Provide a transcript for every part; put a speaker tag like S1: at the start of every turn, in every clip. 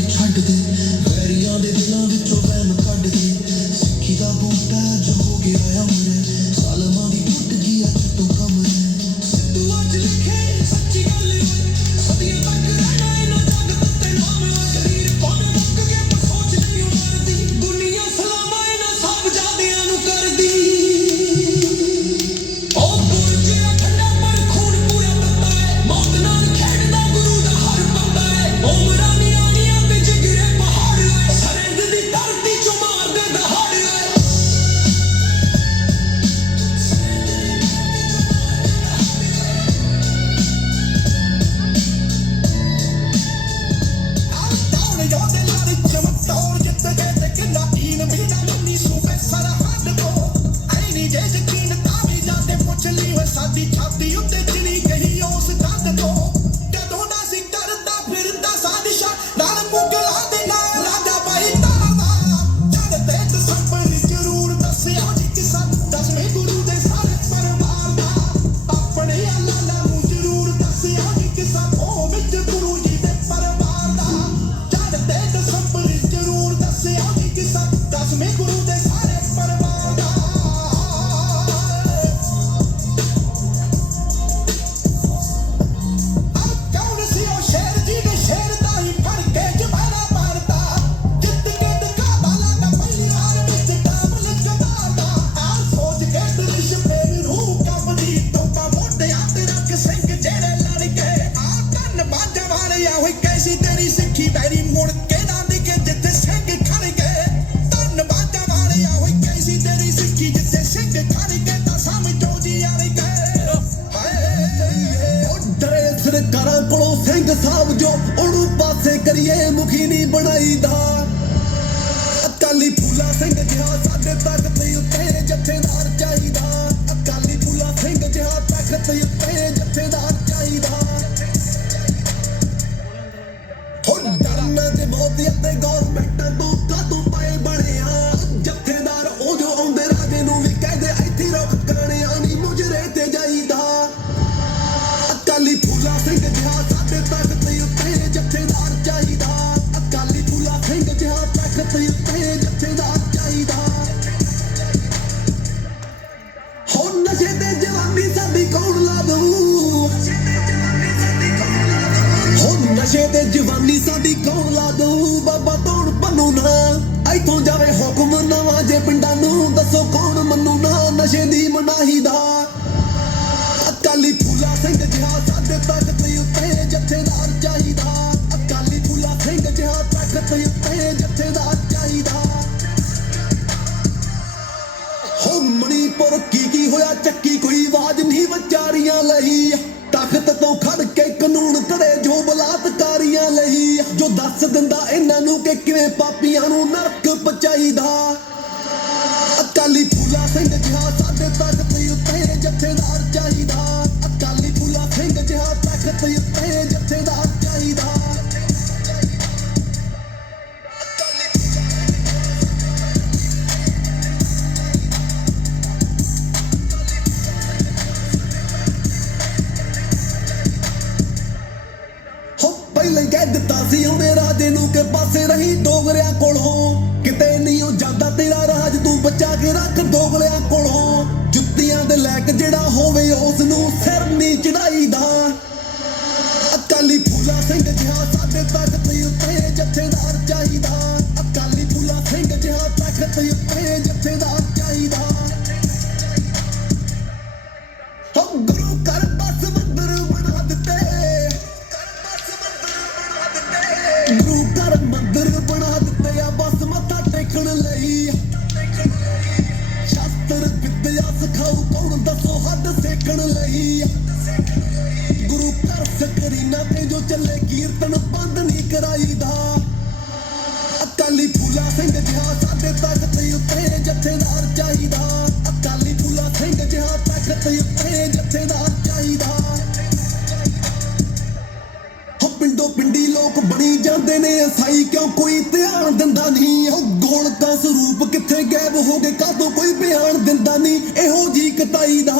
S1: to try. ਜੇ
S2: ਯਕੀਨ ਤਾਂ ਵੀ ਜਾਂਦੇ ਪੁੱਛ ਲਈ ਓਏ ਸਾਡੀ ਛਾਤੀ ਉੱਤੇ ਚਿਣੀ ਗਈ
S1: ਪਾਸੇ ਕਰੀਏ ਮੁਖੀ ਨਹੀਂ ਬਣਾਈਦਾ। ਨਸ਼ੇ ਤੇ ਜਵਾਨੀ ਸਾਡੀ ਕੌਣ ਲਾ ਦਊ? ਬਾਬਾ ਤੌਣ ਪੰਨੂ ਨਾ। ਇੱਥੋਂ ਜਾਵੇ ਹੁਕਮ ਨਵਾਂ, ਜੇ ਪਿੰਡਾਂ ਨੂੰ ਦੱਸੋ ਕੌਣ ਮੰਨੂ ਨਾ? ਨਸ਼ੇ ਦੀ ਮਨਾਹੀ ਦਾ। ਅਕਾਲੀ ਫੂਲਾ ਸਿੰਘ ਜਿਹਾ ਸਾਡੇ ਤਖਤ ਉੱਤੇ ਜਥੇਦਾਰ ਚਾਹੀਦਾ। ਅਕਾਲੀ ਫੂਲਾ ਸਿੰਘ ਜਿਹਾ ਤਖਤ ਉੱਤੇ ਜਥੇਦਾਰ ਚਾਹੀਦਾ। ਹੋ ਮਣੀਪੁਰ, ਕੀ ਕੀ ਹੋਇਆ? ਚੱਕੀ ਕੋਈ ਆਵਾਜ਼ ਨਹੀਂ ਵਿਚਾਰੀਆਂ ਲਈ। ਤਖਤ ਤੋਂ ਖੜ ਕੇ ਕਾਨੂੰਨ ਦੱਸ ਦਿੰਦਾ ਇਹਨਾਂ ਨੂੰ ਕਿ ਕਿਵੇਂ ਪਾਪੀਆਂ ਨੂੰ ਨਰਕ ਪਚਾਈਦਾ ਅਕਾਲੀ ਫੂਲਾ ਸਿੰਘ ਜਿਹਾ ਸਾਡੇ ਤਖਤ ਉੱਤੇ ਜਥੇਦਾਰ ਚਾਹੀਦਾ। ਅਕਾਲੀ ਫੂਲਾ ਸਿੰਘ ਜਿਹਾ ਤਖਤ ਉੱਤੇ ਜਥੇਦਾਰ ਚਾਹੀਦਾ। ਹੋ ਪਾਸੇ ਰਹੀ ਡੋਗਰਿਆਂ ਕੋਲੋਂ। ਕਿਤੇ ਨਹੀਂ ਉਹ ਜਾਂਦਾ ਤੇਰਾ ਰਾਜ, ਤੂੰ ਬਚਾ ਕੇ ਰੱਖ ਡੋਗਰਿਆਂ ਕੋਲੋਂ। ਜੁੱਤੀਆਂ ਦੇ ਲੈਕ ਜਿਹੜਾ ਹੋਵੇ, ਉਸ ਨੂੰ ਸਿਰ ਨਹੀਂ ਚੜਾਈਦਾ। ਅਕਾਲੀ ਫੂਲਾ ਸਿੰਘ ਜਿਹਾ ਸਿੰਘ ਜਿਹਾ ਸਾਡੇ ਤਾਕਤ ਉੱਤੇ ਜਥੇਦਾਰ ਚਾਹੀਦਾ। ਅਕਾਲੀ ਫੂਲਾ ਸਿੰਘ ਜਿਹਾ ਤਖਤ ਉੱਤੇ ਜਥੇਦਾਰ ਚਾਹੀਦਾ। ਪਿੰਡੋ ਪਿੰਡੀ ਲੋਕ ਬਣੀ ਜਾਂਦੇ ਨੇ, ਅਸਾਈ ਕਿਉਂ ਕੋਈ ਧਿਆਨ ਦਿੰਦਾ ਨਹੀਂ? ਉਹ ਗੋਲਕਾਂ ਸਰੂਪ ਕਿੱਥੇ ਗਾਇਬ ਹੋ ਗਏ ਕਾਦੋਂ ਕੋਈ ਬਿਆਨ ਦਿੰਦਾ ਨਹੀਂ? ਇਹੋ ਜੀ ਕਤਾਈ ਦਾ।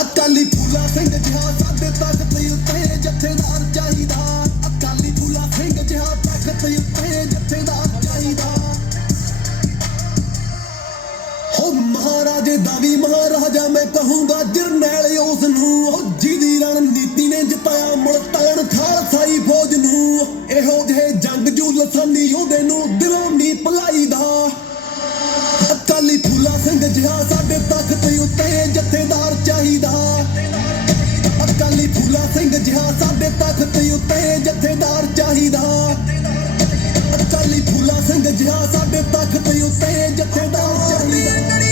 S1: ਅਕਾਲੀ ਫੂਲਾ ਸਿੰਘ ਜਿਹਾ ਸਾਡੇ ਤਾਕਤ ਉੱਤੇ ਜਥੇਦਾਰ ਚਾਹੀਦਾ। ਅਕਾਲੀ ਫੂਲਾ ਸਿੰਘ ਜਿਹਾ ਤਖਤ ਉੱਤੇ ਮਹਾਰਾਜੇ ਦਾ ਵੀ ਮਹਾਰਾਜਾ ਮੈਂ ਕਹੂੰਗਾ ਜਰਨੈਲ ਉਸ ਨੂੰ ਉਹ ਜਿਹਦੀ ਰਣਨੀਤੀ ਨੇ ਜਿਤਾਇਆ ਮੁਲਤਾਨ ਖਾਲਸਾਈ ਫੌਜ ਨੂੰ। ਇਹੋ ਜਿਹੇ ਜੰਗਜੂ ਲਸਾਨੀ ਉਹਦੇ ਨੂੰ ਦਿਲੋਂ ਨਹੀਂ ਭੁਲਾਈਦਾ। ਅਕਾਲੀ ਫੂਲਾ ਸਿੰਘ ਜਿਹਾ ਸਾਡੇ ਤਖਤ ਉੱਤੇ ਜਥੇਦਾਰ ਚਾਹੀਦਾ। ਅਕਾਲੀ ਫੂਲਾ ਸਿੰਘ ਜਿਹਾ ਸਾਡੇ ਤਖਤ ਉੱਤੇ ਜਥੇਦਾਰ ਚਾਹੀਦਾ। ਅਕਾਲੀ ਫੂਲਾ ਸਿੰਘ ਜਿਹਾ ਸਾਡੇ ਤਖਤ ਉੱਤੇ ਜਥੇਦਾਰ ਚਾਹੀਦਾ।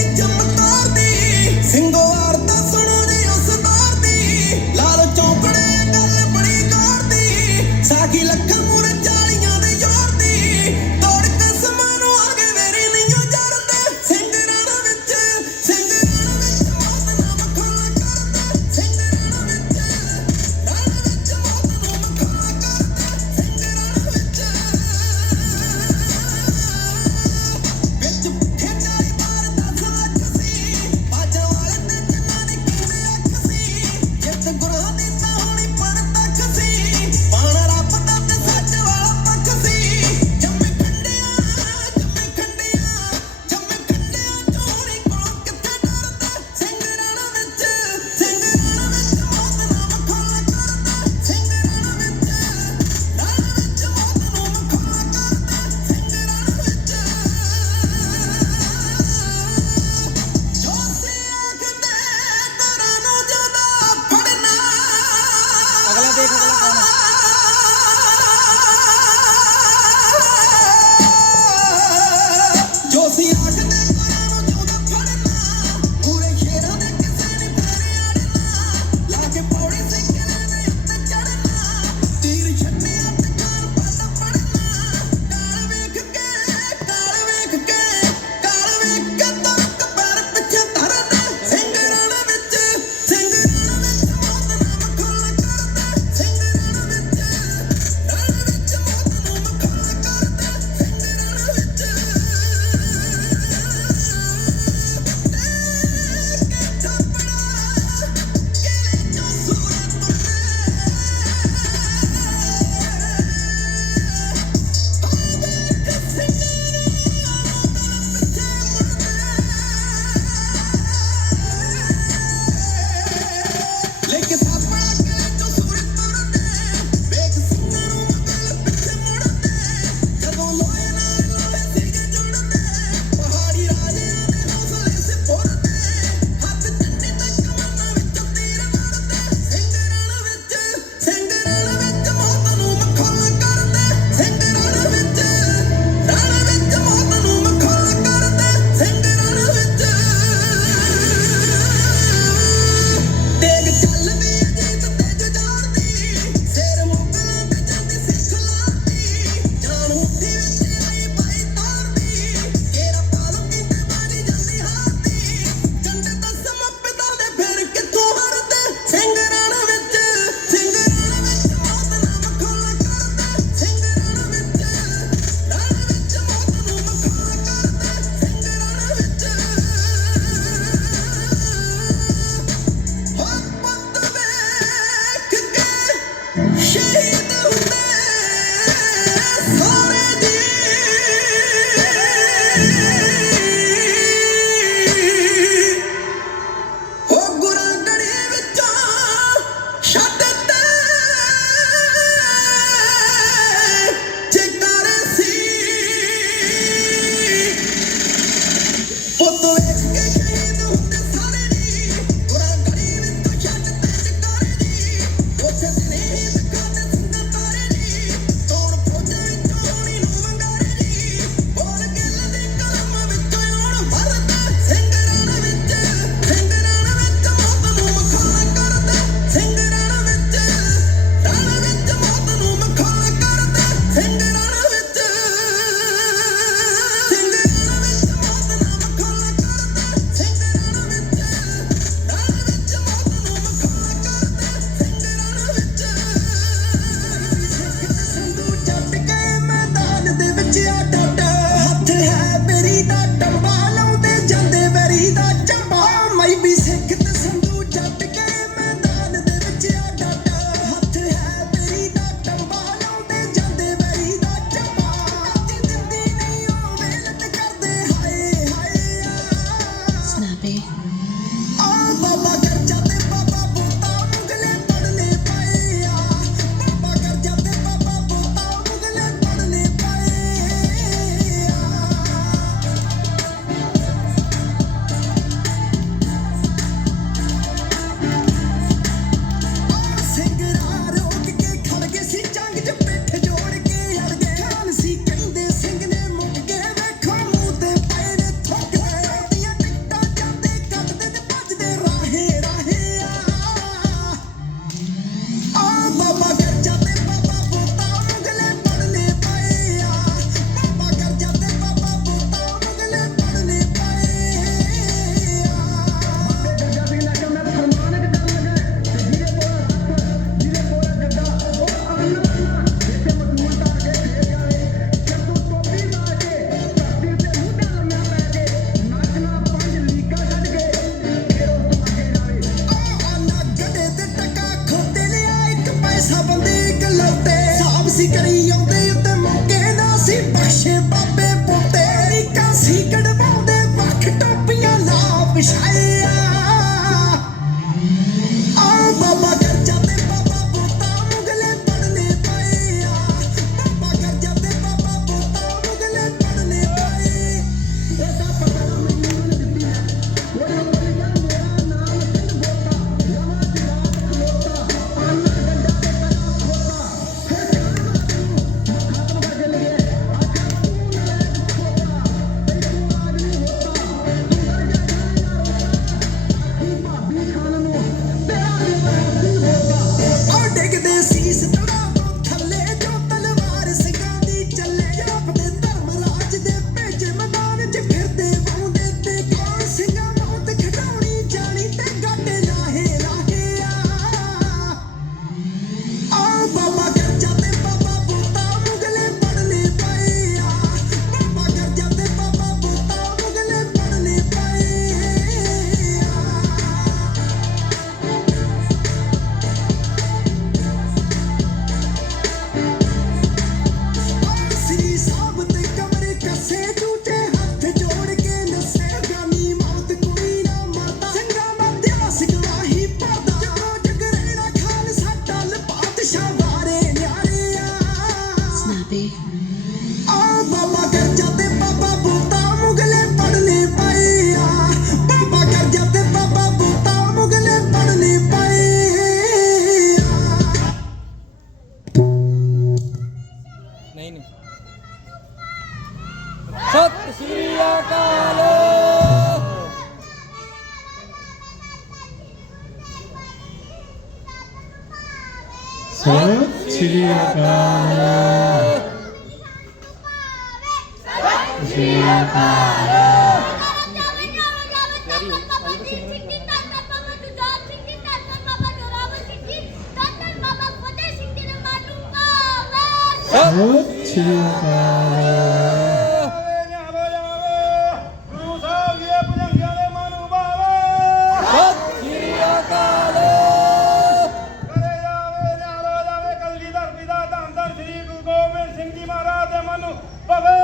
S3: ਭਵੇ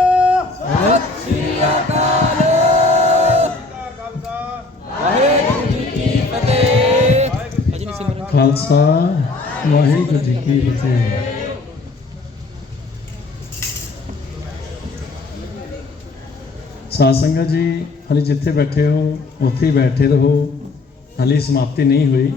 S4: ਸਤਿ ਸ੍ਰੀ ਅਕਾਲ ਵਾਹਿਗੁਰੂ ਜੀ ਕੀ ਫਤਿਹ
S5: ਖਾਲਸਾ, ਵਾਹਿਗੁਰੂ ਜੀ ਕੀ ਫਤਿਹ।
S6: ਸਾਧ ਸੰਗਤ ਜੀ, ਹਲੇ ਜਿੱਥੇ ਬੈਠੇ ਹੋ, ਉੱਥੇ ਹੀ ਬੈਠੇ ਰਹੋ। ਹਲੇ ਸਮਾਪਤੀ ਨਹੀਂ ਹੋਈ।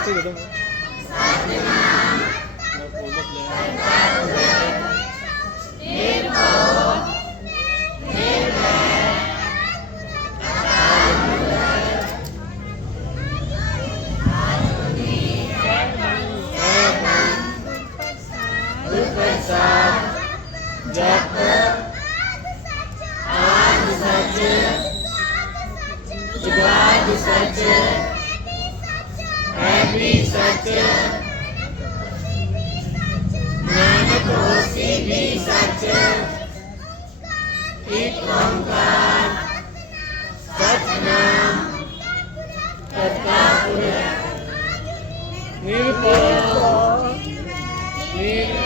S7: వచ్చాయి కదా Thank you. sacha
S8: Nanak hosi bhi
S5: sacha It Nirpo
S6: Nirpo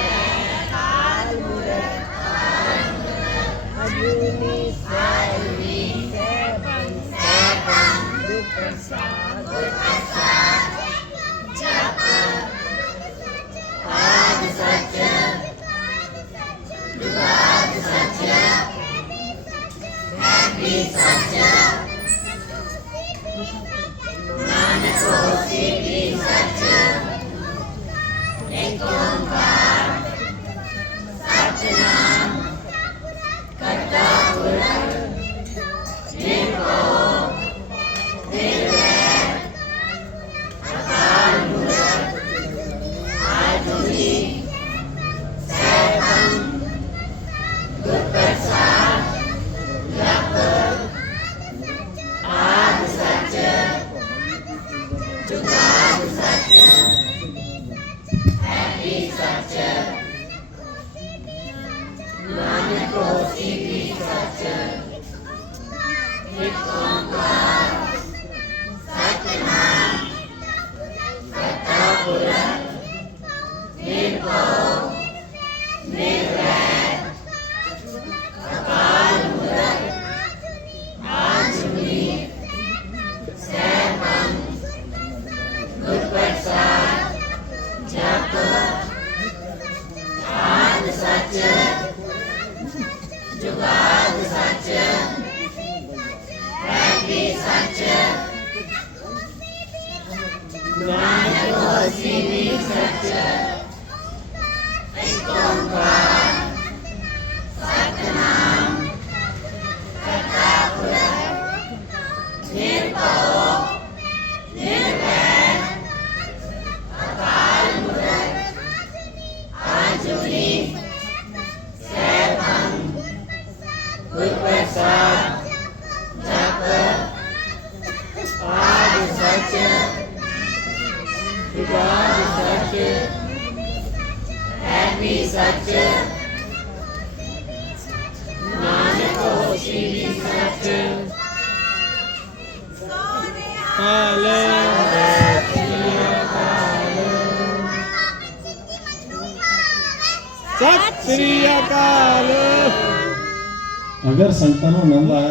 S6: ਸੰਗਤਾਂ ਨੂੰ ਆਨੰਦ